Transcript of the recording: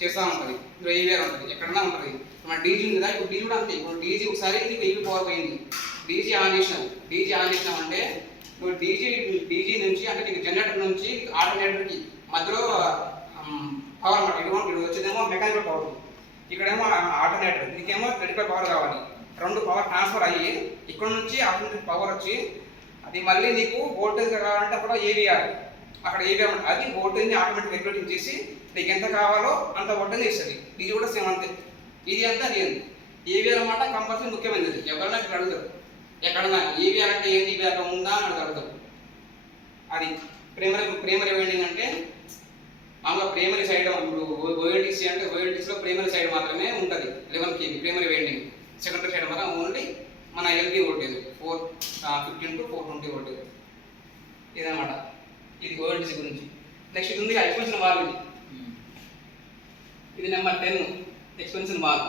చేస్తూ ఉంటుంది. ఇందులో ఈవీఆర్ ఉంటుంది, ఎక్కడన్నా ఉంటుంది. మన డీజీ ఉంది కదా, ఇప్పుడు డీజీ కూడా అంతే. ఇప్పుడు డీజీ ఒకసారి నీకు ఈవీ పవర్ పోయింది, డీజీ ఆన్ చేసినావు. డీజీ ఆన్ చేసినావు అంటే నువ్వు డీజీ నుంచి అంటే నీకు జనరేటర్ నుంచి ఆల్టర్నేటర్కి మధ్యలో పవర్ అన్నమాట. ఇటు వచ్చేదేమో మెకానికల్ పవర్, ఇక్కడేమో ఆల్టర్నేటర్, దీనికేమో ఎలక్ట్రికల్ పవర్ కావాలి. రెండు పవర్ ట్రాన్స్ఫర్ అయ్యి ఇక్కడ నుంచి ఆల్టర్నేటివ్ పవర్ వచ్చి అది మళ్ళీ నీకు వోల్టేజ్ కావాలంటే అక్కడ ఏవీఆర్, అక్కడ ఏవీఆర్ అది వోల్టేజ్ని ఆటోమేటిక్ రెగ్యులేటింగ్ చేసి నీకు ఎంత కావాలో అంత వడ్డని ఇస్తుంది. ఇది కూడా సేమ్ అంతే, ఇది అంతా అది అంతే. ఏవిఆర్ అన్నమాట కంపల్సరీ ముఖ్యమైనది. ఎవరైనా ఇక్కడ అడుగుతారు ఎక్కడన్నా ఏవిఆర్ అంటే ఏంటి, ఈవీఆర్ ఉందా అని అడుగుతారు. అది ప్రైమరీ వైండింగ్ అంటే మామూలుగా ప్రైమరీ సైడ్, ఇప్పుడు ఓఎల్టీసీ అంటే ఓఎల్టీసీలో ప్రైమరీ సైడ్ మాత్రమే ఉంటుంది 11 kV primary winding. Secondary side మాత్రం ఓన్లీ మన ఎల్బీ వోల్టేజ్ 415 to 420 వోల్టేజ్. ఇదన్నమాట ఇది ఓఎల్టీసీ గురించి. నెక్స్ట్ ఇది ఉంది ఎక్స్పెన్షన్ వాల్. ఇది నెంబర్ 10 ఎక్స్పెన్షన్ వాల్.